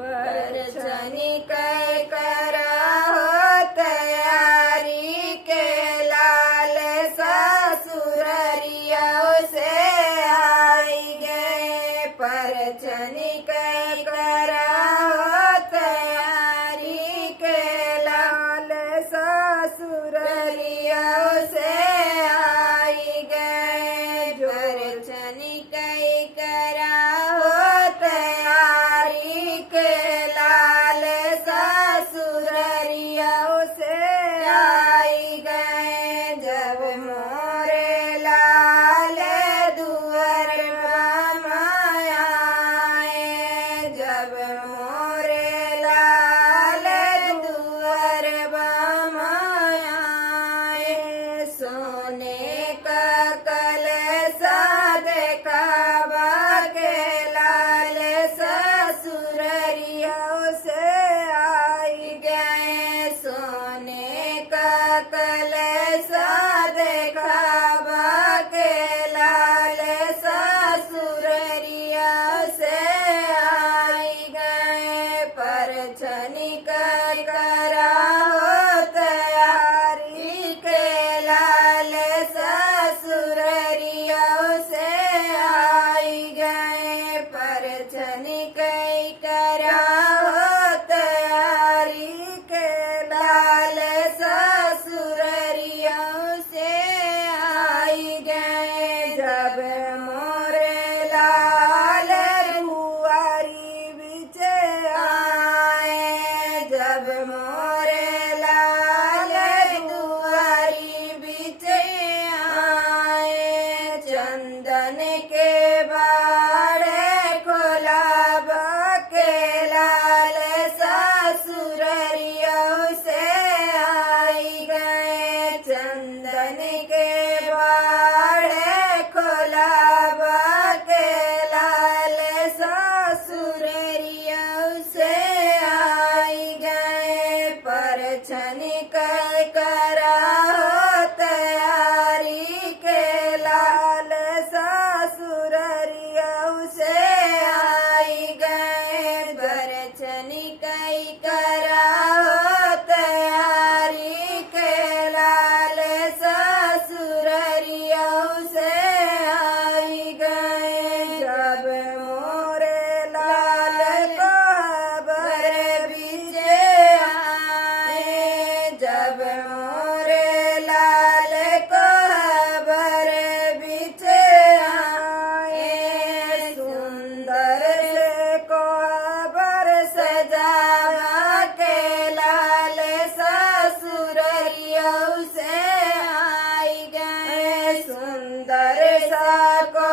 परछनी कई कराहो तैयारी के लाल ससुररिया से आई गए। परछनी कई कराहो तैयारी के लाल ससुररिया से आई गए। परछनी कई कराहो तैयारी के लाल ससुररिया से आई गए। जब मोरे लाल दुअर माया आए, जब मोरे लाल दुअर माया आए, सोने का कलसा देखावा के लाल ससुररिया से आई गए। सोने का कलसा देखावा के लाल ससुररिया से आई गए। परछनी कई कराहो तैयारी के लाल ससुररिया से आई गए। परछनी कई कराहो तैयारी के लाल ससुररिया से आई गए। जब मोरे लाल रुआरी बिचे आए, जब मोरे लाल दुआरी बिचे आए, चंदन के बाड़े खोलाबा के लाल ससुररिया से आई गए। चंदन के बाड़े खोलाबा के लाल ससुररिया से आई गए। परछनी कई कराहो तैयारी के लाल ससुररिया से आई गए। परछनी कई कराहो तैयारी के लाल ससुररिया से आई गए। जब मोरे लाल को बर बीजे आए, जब मोरे लाल को बर बीजे आए, सुंदर से को बर सजावा के लाल ससुररिया से आई गए। सुंदर सा को